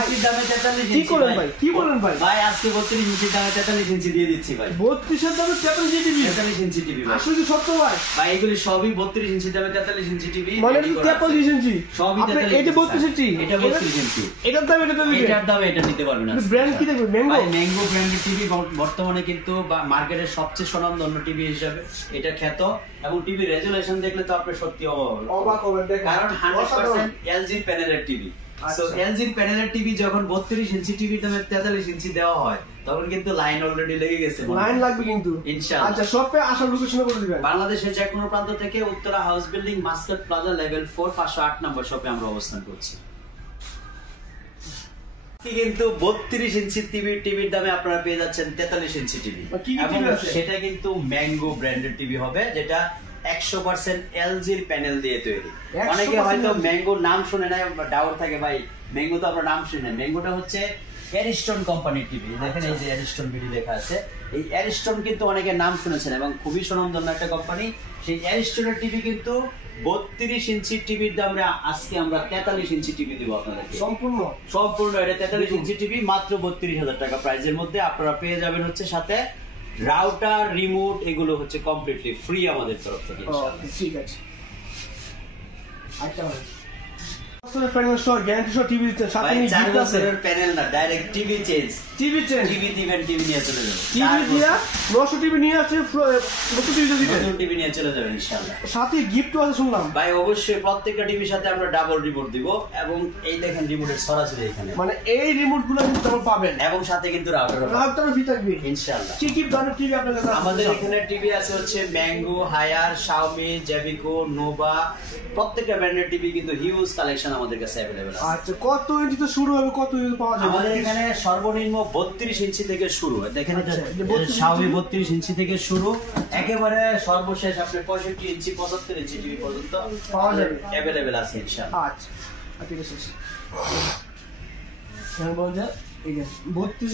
ইঞ্চির দামে 43 ইঞ্চি। কি করেন ভাই, কি বলেন ভাই? ভাই আজকে 32 ইঞ্চির দামে 43 ইঞ্চি দিয়ে দিচ্ছি ভাই। 32 এর দামে 43 ইঞ্চি টিভি, 43 ইঞ্চি টিভি ভাই। আসলে কি সত্য ভাই? ভাই এগুলি সবই 32 ইঞ্চির দামে 43 ইঞ্চি টিভি। মানে 43 ইঞ্চি সবই 43। এই যে 32 ইঞ্চি, এটা 32 ইঞ্চি। এটার দাম এটা দিবেন, এটার দাম এটা নিতে পারবেন না। ব্র্যান্ড কি দেখবেন? ম্যাঙ্গো। ভাই ম্যাঙ্গো ব্র্যান্ডের টিভি বর্তমানে কিন্তু মার্কেটের সবচেয়ে স্বনামধন্য টিভি হিসেবে এটা খ্যাত, এবং টিভি রেজুলেশন দেখলে তো আপনি সত্যি অবাক হবেন, কারণ 100% এলজি প্যানেলের টিভি। সো এলজি প্যানেলের টিভি যখন 32 ইঞ্চি টিভির দামে 43 ইঞ্চি দেওয়া হয়, তখন কিন্তু লাইন অলরেডি লেগে গেছে। লাইন লাগবে কিন্তু ইনশাআল্লাহ। আচ্ছা, শপে আসার লোকেশন বলে দিবেন। বাংলাদেশের যে কোনো প্রান্ত থেকে Uttara house building master plaza level 4 508 নম্বর শপে আমরা অবস্থান করছি। কিন্তু 32 ইঞ্চি টিভির দামে আপনারা পেয়ে যাচ্ছেন 43 ইঞ্চি টিভি, এবং সেটা কিন্তু ম্যাঙ্গো ব্র্যান্ডের টিভি হবে, যেটা 100% এলজির প্যানেল দিয়ে তৈরি। অনেকে হয়তো ম্যাঙ্গোর নাম শুনে না, ডাউট থাকে ভাই ম্যাঙ্গো তো আমরা নাম শুনি না। ম্যাঙ্গোটা হচ্ছে অ্যারিস্টন কোম্পানির টিভি। দেখেন এই যে অ্যারিস্টন বিডি লেখা আছে, এই অ্যারিস্টন কিন্তু অনেকে নাম শুনেছেন এবং খুবই সুনামধন্য একটা কোম্পানি। সেই অ্যারিস্টনের টিভি কিন্তু 32 ইঞ্চি টিভির দামে আজকে আমরা 43 ইঞ্চি টিভি দিব আপনাদেরকে। সম্পূর্ণ এটা 43 ইঞ্চি টিভি মাত্র 32,000 টাকা প্রাইজের মধ্যে আপনারা পেয়ে যাবেন। হচ্ছে সাথে রাউটার, রিমোট, এগুলো হচ্ছে কমপ্লিটলি ফ্রি আমাদের তরফ থেকে ইনশাআল্লাহ। ঠিক আছে। আচ্ছা ভাই, প্যানেল সহ গ্যারান্টি সহ টিভি দিতে সাথে নি গিফট আছে। প্যানেল না, ডাইরেক্ট টিভি চেঞ্জ। টিভি দিবেন, টিভি নিয়ে চলে যাবেন। টিভি দিয়া 900 টিভি নিয়ে আসে, নতুন টিভি দিবেন, নতুন টিভি নিয়ে চলে যাবেন ইনশাআল্লাহ। সাথে গিফটও আছে শুনলাম ভাই। অবশ্যই প্রত্যেকটা টিভির সাথে আমরা ডাবল রিমোট দিব, এবং এই দেখেন রিমোটের সরাসরি এখানে, মানে এই রিমোটগুলো কিন্তু আপনারা পাবেন, এবং সাথে কিন্তু রাউটারও ফ্রি থাকবে ইনশাআল্লাহ। কি কি ধরনের টিভি আপনাদের কাছে? আমাদের এখানে টিভি আছে হচ্ছে ম্যাঙ্গো, হায়ার, শাওমি, জেবিকো, নোভা, প্রত্যেকটা ব্র্যান্ডের টিভি কিন্তু হিউজ কালেকশন আমাদের কাছে अवेलेबल আছে। আচ্ছা, কত ইঞ্চি তো শুরু হবে, কত ইঞ্চি পাওয়া যাবে? আমাদের এখানে সর্বনিম্ন 32 ইঞ্চি থেকে শুরু। দেখেন এটা শাওমি 32 ইঞ্চি থেকে শুরু, একেবারে সর্বশেষ আপনি 65 ইঞ্চি 75 ইঞ্চি টিভি পর্যন্ত পাওয়া যাবে, अवेलेबल আছে ইনশাআল্লাহ। আচ্ছা ঠিক আছে। হ্যাঁ বল যা, এই যে 32